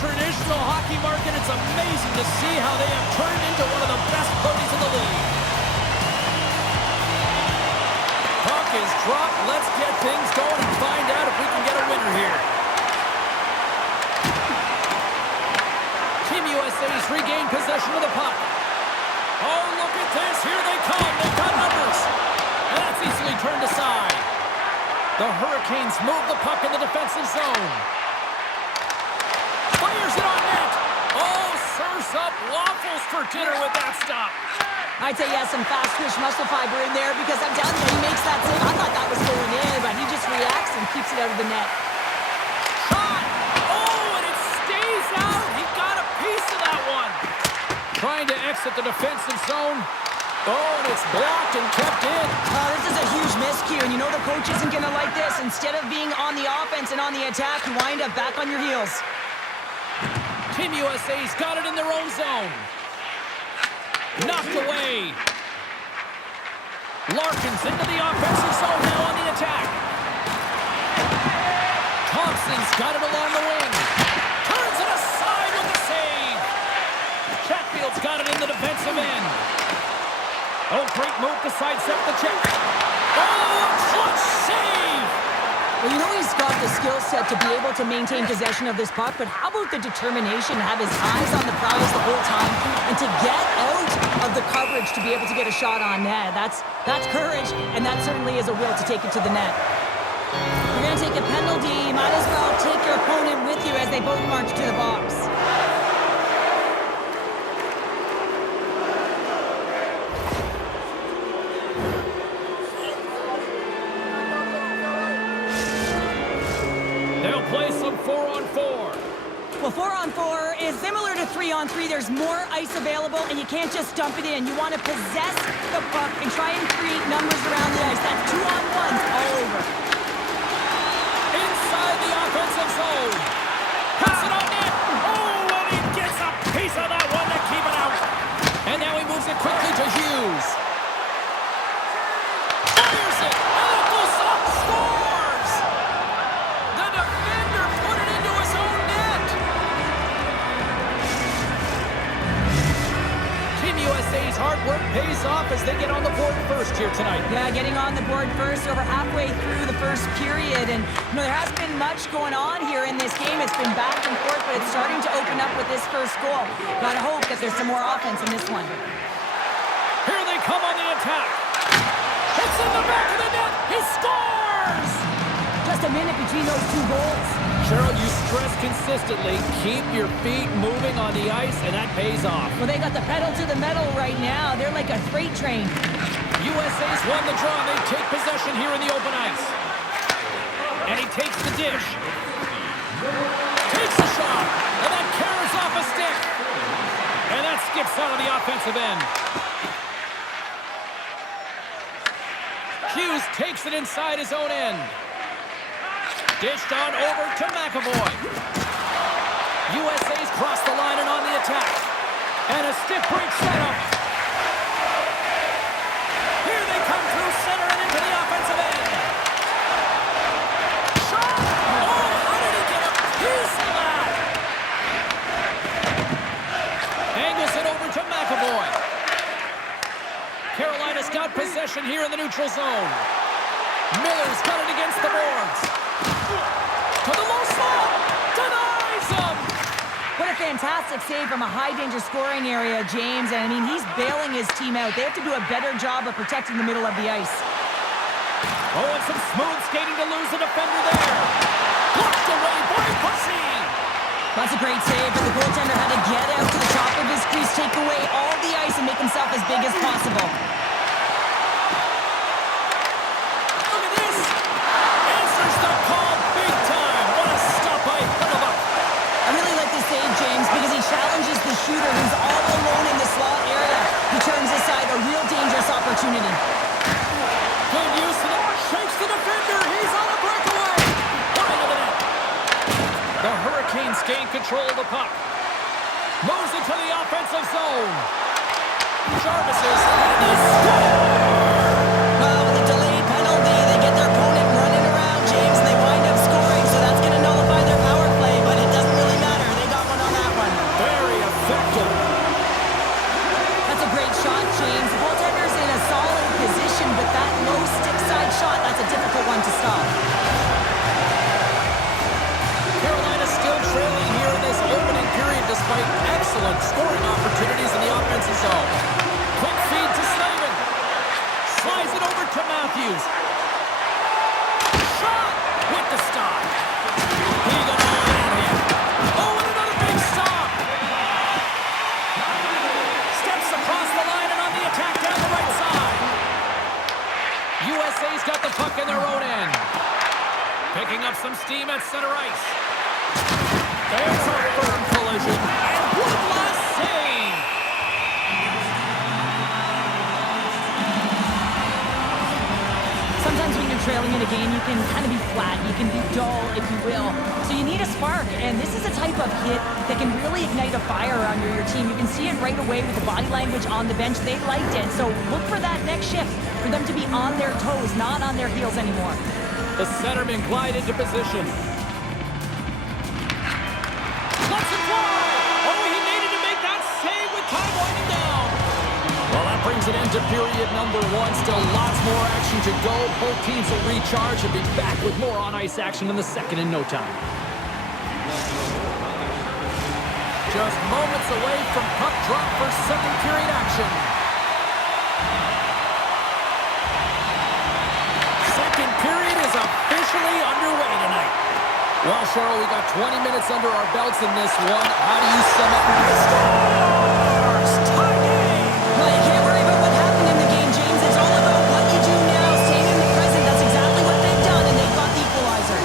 traditional hockey market, it's amazing to see how they have turned into one of the best goalies in the league. Puck is dropped. Let's get things going and find out if we can get a winner here. Team USA's regained possession of the puck. Oh, look at this. Here they come. They've got numbers. And that's easily turned aside. The Hurricanes move the puck in the defensive zone. Fires it on net. Oh, serves up waffles for dinner with that stop. I'd say he has some fast twitch muscle fiber in there because I'm telling you, he makes that save. I thought that was going in, but he just reacts and keeps it out of the net. Shot! Oh, and it stays out. He got a piece of that one. Trying to exit the defensive zone. Oh, and it's blocked and kept in. This is a huge miscue, and you know the coach isn't going to like this. Instead of being on the offense and on the attack, you wind up back on your heels. Team USA's got it in their own zone. Knocked away. Larkin's into the offensive zone now on the attack. Thompson's got it along the wing. Turns it aside with the save. Chatfield's got it in the defensive end. Oh, great move to sidestep the check. Oh, clutch save! Well, you know he's got the skill set to be able to maintain possession of this puck, but how about the determination to have his eyes on the prize the whole time and to get out of the coverage to be able to get a shot on net? That's courage, and that certainly is a will to take it to the net. You're going to take a penalty. You might as well take your opponent with you as they both march to the box. Play some 4-on-4. Well, 4-on-4 is similar to 3-on-3. There's more ice available, and you can't just dump it in. You want to possess the puck and try and create numbers around the ice. That's 2-on-1s all over. Inside the offensive zone. Pass it on net. Oh, and he gets a piece of that one to keep it out. And now he moves it quickly to Hughes. Fires it. And it goes up. Scores! The defender put it into his own net. Team USA's hard work pays off as they get on the board first here tonight. Yeah, getting on the board first over halfway through the first period. And, you know, there hasn't been much going on here in this game. It's been back and forth, but it's starting to open up with this first goal. Gotta hope that there's some more offense in this one. Here they come on the attack. It's in the back of the net. He scores! Just a minute between those two goals. Cheryl, you stress consistently, keep your feet moving on the ice, and that pays off. Well, they got the pedal to the metal right now. They're like a freight train. USA's won the draw. They take possession here in the open ice. And he takes the dish. Takes a shot. And that carries off a stick. And that skips out of the offensive end. Hughes takes it inside his own end. Dished on over to McAvoy. USA's crossed the line and on the attack. And a stick break setup. Here they come through center and into the offensive end. Shot! Oh, how did he get a piece of that? Angles it over to McAvoy. Carolina's got possession here in the neutral zone. Miller's got it against the boards. To the low slot. Denies him. What a fantastic save from a high-danger scoring area, James. And, I mean, he's bailing his team out. They have to do a better job of protecting the middle of the ice. Oh, and some smooth skating to lose the defender there. Blocked away by Pussy. That's a great save, but the goaltender had to get out to the top of his crease, take away all the ice, and make himself as big as possible. Look at this. Answers the call big time. What a stop by Hellebuyck. I really like this save, James, because he challenges the shooter who's all alone in the slot area. He turns aside a real dangerous opportunity. Good use of it. Shakes the defender. He's on a breakaway. Wide of the net. The Hurricanes gain control of the puck. Moves into the offensive zone. Jarvis's and they score! Well, with a delayed penalty, they get their opponent running around, James, and they wind up scoring, so that's going to nullify their power play, but it doesn't really matter. They got one Picking up some steam at center ice. There's a firm collision. And one last save. Sometimes when you're trailing in a game, you can kind of be flat. You can be dull, if you will. So you need a spark. And this is a type of hit that can really ignite a fire under your team. You can see it right away with the body language on the bench. They liked it. So look for that next shift, for them to be on their toes, not on their heels anymore. The centerman glide into position. Let's it fly! Oh, he needed to make that save with time winding down. Well, that brings an end to period number one. Still lots more action to go. Both teams will recharge and be back with more on-ice action in the second in no time. Just moments away from puck drop for second period action. Second period is officially underway tonight. Well, Cheryl, we got 20 minutes under our belts in this one. How do you sum up the Stars? Tie game! Well, you can't worry about what happened in the game, James. It's all about what you do now. Staying in the present, that's exactly what they've done, and they've got the equalizer.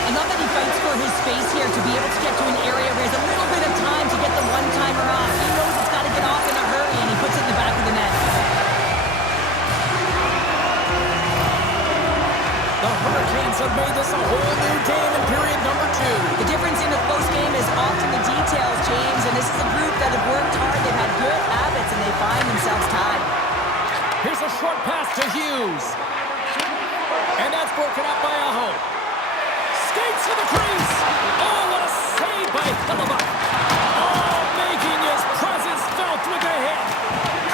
I love that he fights for his space here to be able to get to an area where he has a little bit of time to get the one-timer off. He knows it's got to get off in a hurry, and he puts it in the back of the net. The Hurricanes have made this a whole new game in period number two. The difference in a close game is often the details, James, and this is a group that have worked hard. They've had good habits, and they find themselves tied. Here's a short pass to Hughes. And that's broken up by Aho. Skates to the crease. Oh, what a save by Hellebuyck. Oh, making his presence felt with a hit.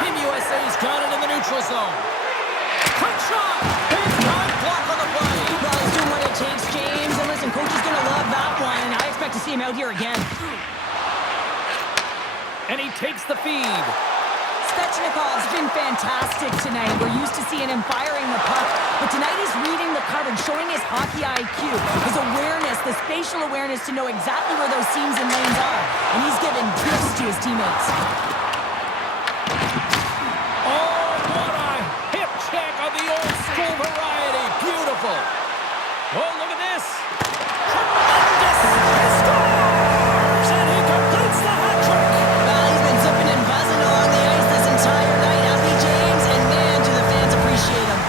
Team USA's got it in the neutral zone. Quick shot. Big time block on the play. Well, he's doing what it takes, James. And listen, coach is going to love that one. I expect to see him out here again. And he takes the feed. Svechnikov's been fantastic tonight. We're used to seeing him firing the puck, but tonight he's reading the coverage, showing his hockey IQ, his awareness, the spatial awareness to know exactly where those seams and lanes are. And he's giving gifts to his teammates. Oh, what a hip check of the old school variety. Beautiful. Oh, look at this. Tremendous. He scores! And he completes the hat trick. Well, he's been zipping and buzzing along the ice this entire night, hasn't he, James? And man, do the fans appreciate him.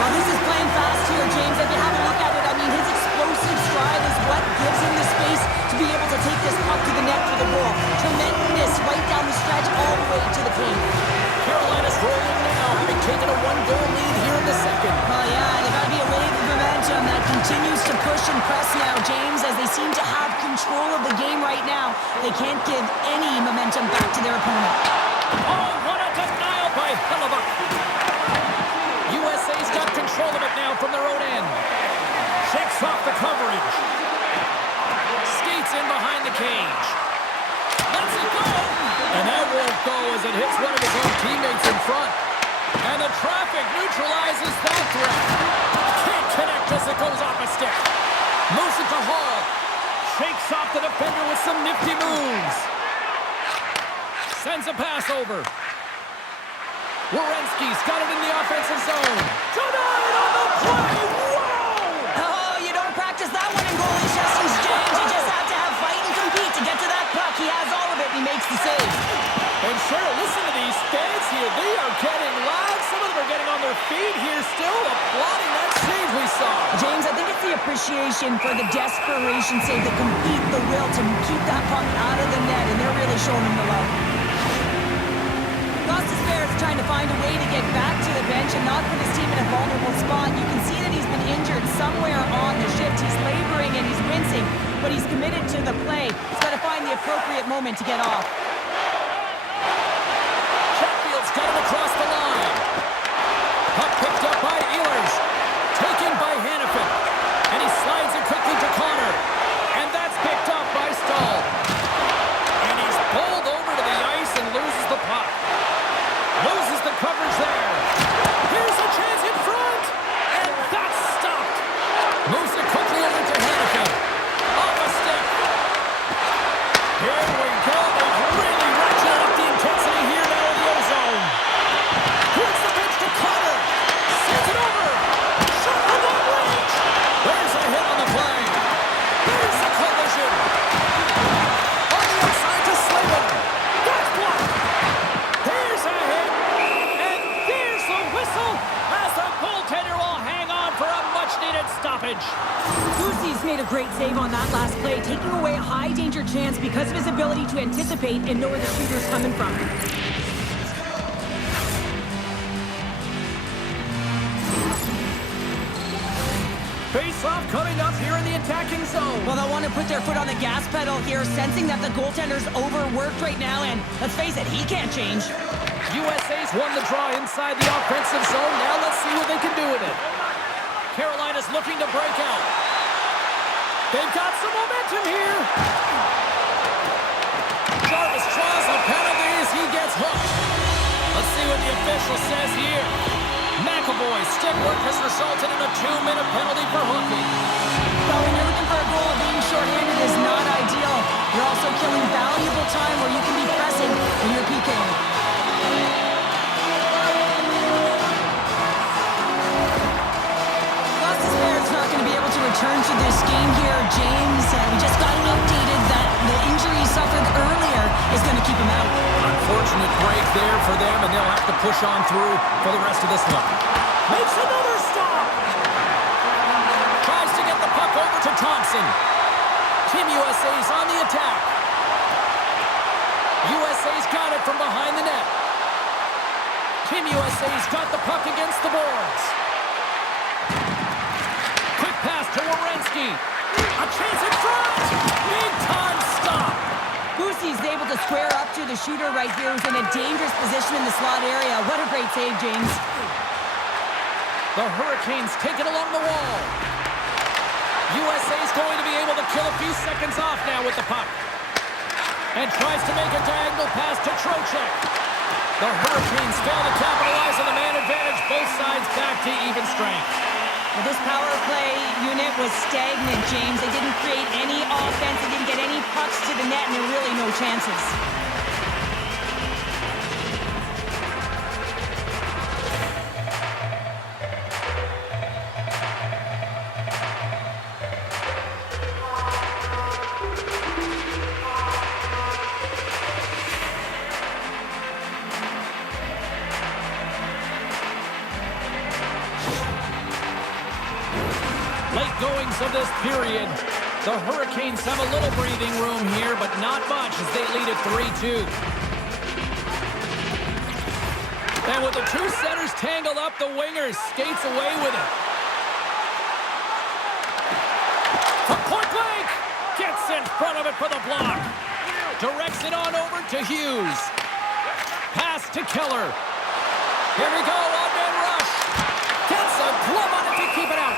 Well, this is playing fast here, James. If you have a look at it, I mean, his explosive stride is what gives him the space to be able to take this puck to the net for the goal. Tremendous right down the stretch all the way to the paint. Carolina's rolling now, having taken a one-goal lead here in the second. Well, yeah, there's got to be a wave of momentum that continues to push and press now, James, as they seem to have control of the game right now. They can't give any momentum back to their opponent. Oh, what a denial by Hellebuyck. USA's got control of it now from their own end. Shakes off the coverage. Skates in behind the cage. Lets it go. And that won't go as it hits one of his own teammates in front. And the traffic neutralizes that threat. Can't connect as it goes off a stick. Moves it to Hall. Shakes off the defender with some nifty moves. Sends a pass over. Werenski's got it in the offensive zone. Denied on the play. Whoa! Oh, you don't practice that one in goalie sessions, James. You just have to have fight and compete to get to that puck. He has all of it, and he makes the save. And Cheryl, listen to these fans here. They are getting loud. Some of them are getting on their feet here still, applauding that save we saw. James, I think it's the appreciation for the desperation save, the compete, the will to keep that puck out of the net, and they're really showing him the love. Gostisbehere is trying to find a way to get back to the bench and not put his team in a vulnerable spot. You can see that he's been injured somewhere on the shift. He's laboring and he's wincing, but he's committed to the play. He's got to find the appropriate moment to get off. Chatfield's got it across the line. Puck picked up by Ehlers. Taken by Hannafin. And he slides it quickly to Connor. And that's picked up by Stahl. And he's pulled over to the ice and loses the puck. Loses the coverage there. Here's a chance in front. And that's stopped. Moves it quickly over to Hannafin. Off a stick. Here we go. They've that last play, taking away a high-danger chance because of his ability to anticipate and know where the shooter's coming from. Face-off coming up here in the attacking zone. Well, they'll want to put their foot on the gas pedal here, sensing that the goaltender's overworked right now, and let's face it, he can't change. USA's won the draw inside the offensive zone. Now let's see what they can do with it. Carolina's looking to break out. They've got some momentum here. Jarvis draws a penalty as he gets hooked. Let's see what the official says here. McAvoy's stick work has resulted in a 2-minute penalty for hooking. Well, when you're looking for a goal, being shorthanded is not ideal. You're also killing valuable time where you can be pressing when you're PKing. Lost his pair is not going to be able to return to this game here, James. We just got updated that the injury he suffered earlier is going to keep him out. Unfortunate break there for them, and they'll have to push on through for the rest of this one. Makes another stop! Tries to get the puck over to Thompson. Team USA's on the attack. USA's got it from behind the net. Team USA's got the puck against the boards. Quick pass to Werenski. A chance in front! Big time stop! Boosie's able to square up to the shooter right here, who's in a dangerous position in the slot area. What a great save, James. The Hurricanes take it along the wall. USA's going to be able to kill a few seconds off now with the puck. And tries to make a diagonal pass to Trocheck. The Hurricanes fail to capitalize on the man advantage. Both sides back to even strength. Well, this power play unit was stagnant, James. They didn't create any offense. They didn't get any pucks to the net, and there were really no chances. Late goings of this period. The Hurricanes have a little breathing room here, but not much as they lead it 3-2. And with the two centers tangled up, the winger skates away with it. From point blank! Gets in front of it for the block. Directs it on over to Hughes. Pass to Keller. Here we go, one-man rush. Gets a glove on it to keep it out.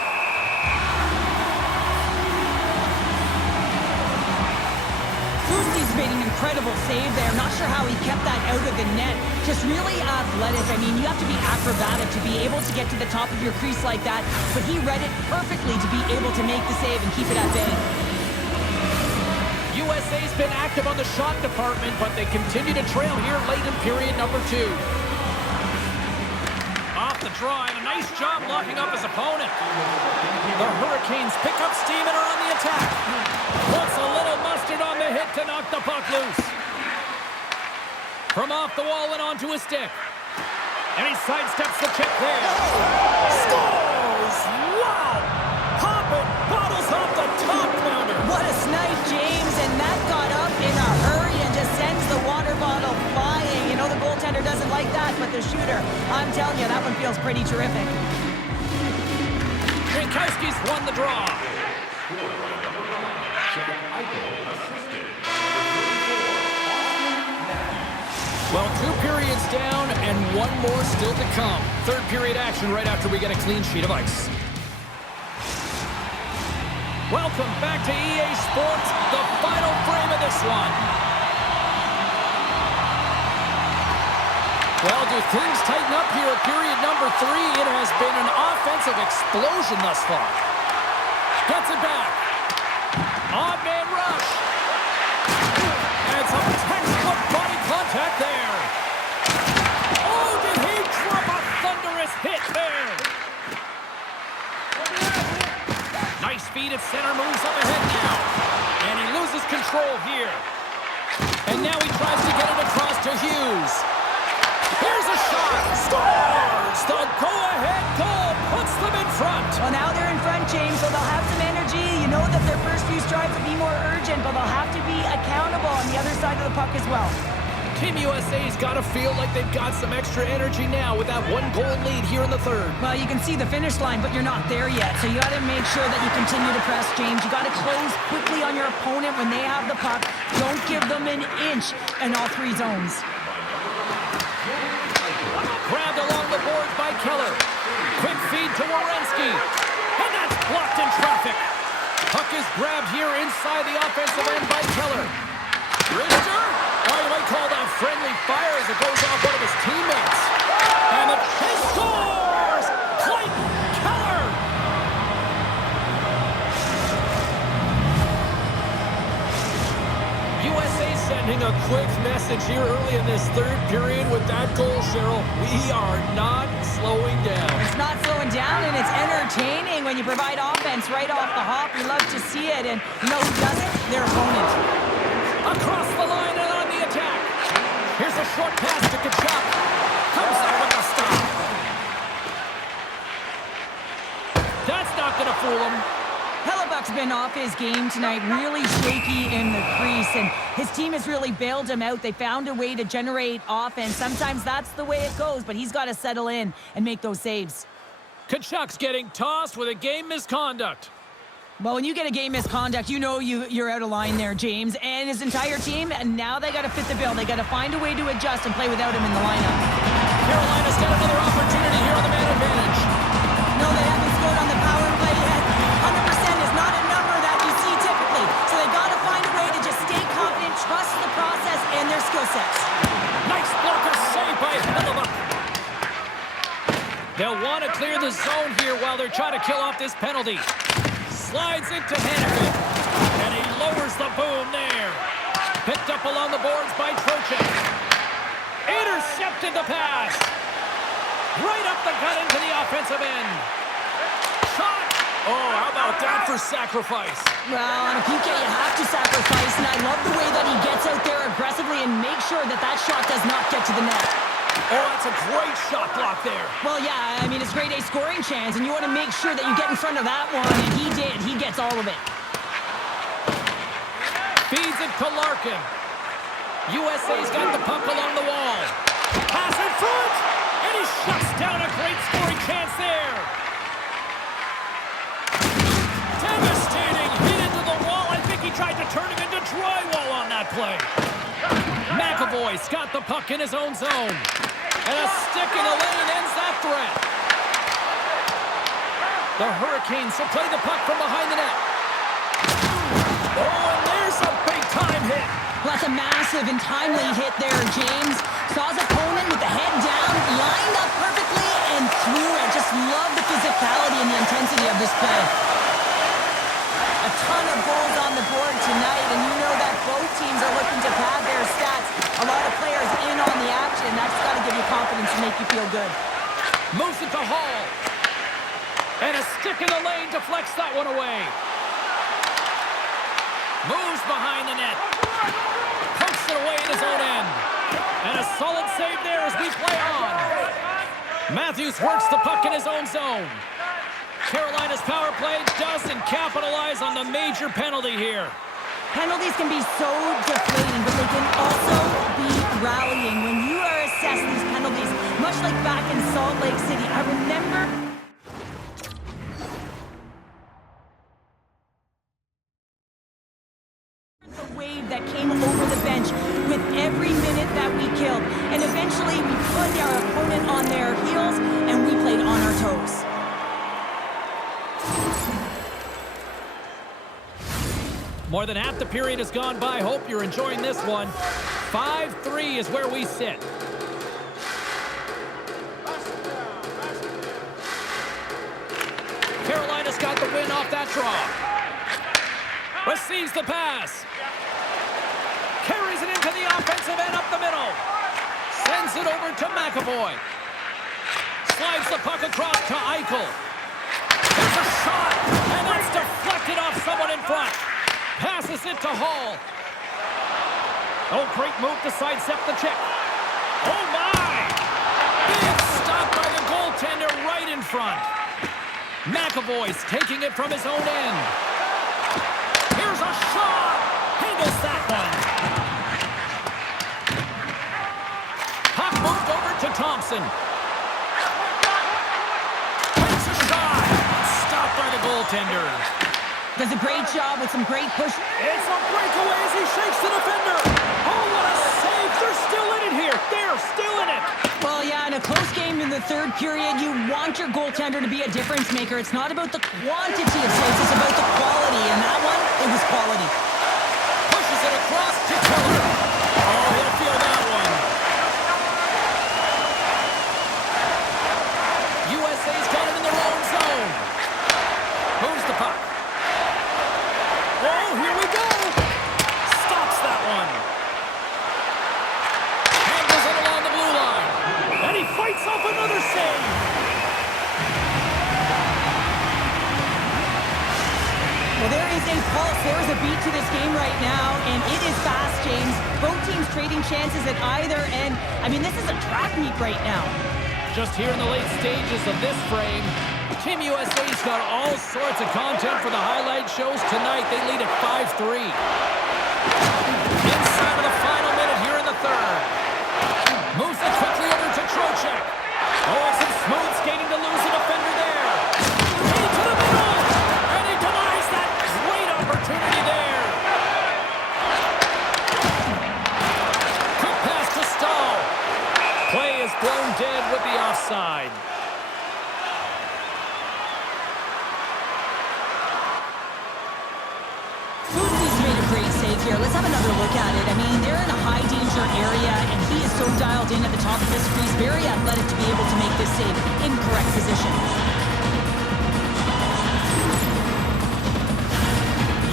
Boosie's made an incredible save there. Not sure how he kept that out of the net. Just really athletic. I mean, you have to be acrobatic to be able to get to the top of your crease like that. But he read it perfectly to be able to make the save and keep it at bay. USA's been active on the shot department, but they continue to trail here late in period number 2. Off the draw, and a nice job locking up his opponent. The Hurricanes pick up steam and are on the attack. Puts a little mustard on the hit to knock the puck loose. From off the wall and onto his stick. And he sidesteps the check there. Scores! Wow! Hopping, bottles off the top pounder. What a snipe, James, and that got up in a hurry and just sends the water bottle flying. You know the goaltender doesn't like that, but the shooter, I'm telling you, that one feels pretty terrific. Jankowski's won the draw. Well, 2 periods down and 1 more still to come. Third period action right after we get a clean sheet of ice. Welcome back to EA Sports, the final frame of this one. Well, do things tighten up here at period number 3? It has been an offensive explosion thus far. Gets it back. Odd man rush. And some textbook body contact there. Oh, did he drop a thunderous hit there? Nice feed at center, moves up ahead now. And he loses control here. And now he tries to get it across to Hughes. Here's a shot. Scores! The go-ahead goal puts them in front. Well, now they're in front, James, so they'll have some energy. You know that their first few strides will be more urgent, but they'll have to be accountable on the other side of the puck as well. Team USA's got to feel like they've got some extra energy now with that one-goal lead here in the third. Well, you can see the finish line, but you're not there yet. So you got to make sure that you continue to press, James. You got to close quickly on your opponent when they have the puck. Don't give them an inch in all three zones. Grabbed along the boards by Keller. Quick feed to Werenski. And that's blocked in traffic. Puck is grabbed here inside the offensive end by Keller. Richter? Oh, you might call that friendly fire as it goes off one of his teammates. And he scores! Clayton Keller! USA sending a quick message here early in this third period with that goal, Cheryl. We are not slowing down. It's not slowing down, and it's entertaining when you provide offense right off the hop. We love to see it, and you know who does it? Their opponent. Across the line and on the attack. Here's a short pass to Kachuk. Comes up with a stop. That's not going to fool him. Hellebuck's been off his game tonight, really shaky in the crease, and his team has really bailed him out. They found a way to generate offense. Sometimes that's the way it goes, but he's got to settle in and make those saves. Kachuk's getting tossed with a game misconduct. Well, when you get a game misconduct, you know you're out of line there, James. And his entire team, and now they got to fit the bill. They got to find a way to adjust and play without him in the lineup. Carolina's got another opportunity here on the man advantage. No, they haven't scored on the power play yet. 100% is not a number that you see typically. So they got to find a way to just stay confident, trust the process and their skill sets. Nice blocker save by Hellebuck. They'll want to clear the zone here while they're trying to kill off this penalty. Slides into Hannigan, and he lowers the boom there. Picked up along the boards by Trocheck. Intercepted the pass. Right up the gut into the offensive end. Shot. Oh, how about that for sacrifice? Well, on a PK, you have to sacrifice, and I love the way that he gets out there aggressively and makes sure that that shot does not get to the net. Oh, that's a great shot block there. Well, yeah, I mean, it's grade A scoring chance, and you want to make sure that you get in front of that one, and he did. He gets all of it. Feeds it to Larkin. USA's got the puck along the wall. Pass in front, and he shuts down a great scoring chance there. Devastating hit into the wall. I think he tried to turn him into drywall on that play. McAvoy's got the puck in his own zone. And a stick in the lane ends that threat. The Hurricanes will play the puck from behind the net. Oh, and there's a big-time hit. Well, that's a massive and timely hit there, James. Saw his opponent with the head down, lined up perfectly, and threw it. Just love the physicality and the intensity of this play. A ton of goals on the board tonight, and you know that both teams are looking to pad their stats. A lot of players in on the action. That's got to give you confidence and make you feel good. Moves it to Hall. And a stick in the lane deflects that one away. Moves behind the net. Pokes it away in his own end. And a solid save there as we play on. Matthews works the puck in his own zone. Carolina's power play doesn't capitalize on the major penalty here. Penalties can be so deflating, but they can also be rallying. When you are assessed these penalties, much like back in Salt Lake City, I remember the wave that came over the bench with every minute that we killed. And eventually we put our opponent on their heels and we played on our toes. More than half the period has gone by. Hope you're enjoying this one. 5-3 is where we sit. Carolina's got the win off that draw. Receives the pass. Carries it into the offensive end up the middle. Sends it over to McAvoy. Slides the puck across to Eichel. There's a shot, and that's deflected off someone in front. Passes it to Hall. Oh, great move to sidestep the check. Oh, my! Big stop by the goaltender right in front. McAvoy's taking it from his own end. shot! Handles that one. Puck moved over to Thompson. Takes a shot. Stopped by the goaltender. Does a great job with some great push. It's a breakaway as he shakes the defender. Oh, what a save. They're still in it here. They're still in it. Well, yeah, in a close game in the third period, you want your goaltender to be a difference maker. It's not about the quantity of saves, it's about the quality. And that one, it was quality. Pushes it across to Keller. Oh, he'll feel that one. USA's got it in their own zone. Moves the puck. Oh, here we go. Stops that one. Handles it along the blue line. And he fights off another save. Well, there is a pulse. There is a beat to this game right now, and it is fast, James. Both teams trading chances at either end. I mean, this is a track meet right now. Just here in the late stages of this frame, Team USA's got all sorts of content for the highlight shows tonight. They lead at 5-3. Inside of the final minute here in the third. Moves it quickly over to Trocheck. Oh, it's some smooth skating to lose a defender there. Into the middle. And he denies that great opportunity there. Quick pass to Stahl. Play is blown dead with the offside. Here, let's have another look at it. I mean, they're in a high danger area, and he is so dialed in at the top of his crease, very athletic to be able to make this save in correct position.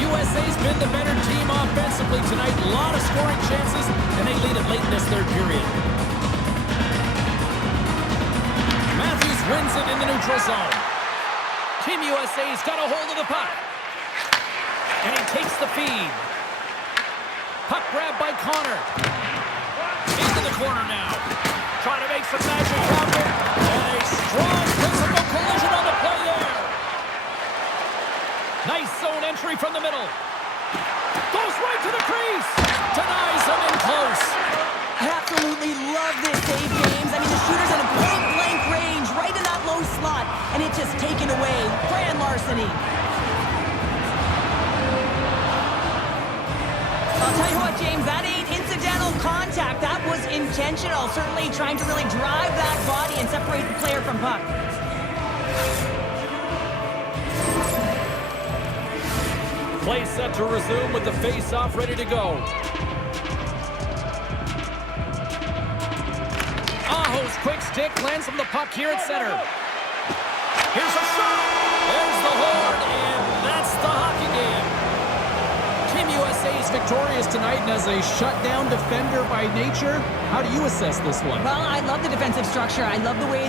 USA's been the better team offensively tonight. A lot of scoring chances, and they lead it late in this third period. Matthews wins it in the neutral zone. Team USA's got a hold of the puck. And he takes the feed. Puck grab by Connor. Into the corner now. Trying to make some magic happen. And a strong physical collision on the play there. Nice zone entry from the middle. Goes right to the crease. Denies him in close. I absolutely love this save, James. I mean, the shooter's in a point-blank range, right in that low slot, and it's just taken away. Grand larceny. I'll tell you what, James, that ain't incidental contact. That was intentional. Certainly trying to really drive that body and separate the player from puck. Play set to resume with the face-off ready to go. Aho's quick stick lands from the puck here at center. Here's a shot. There's the horn, and that's the hockey game. Team USA is victorious tonight, and as a shutdown defender by nature, how do you assess this one? Well, I love the defensive structure. I love the way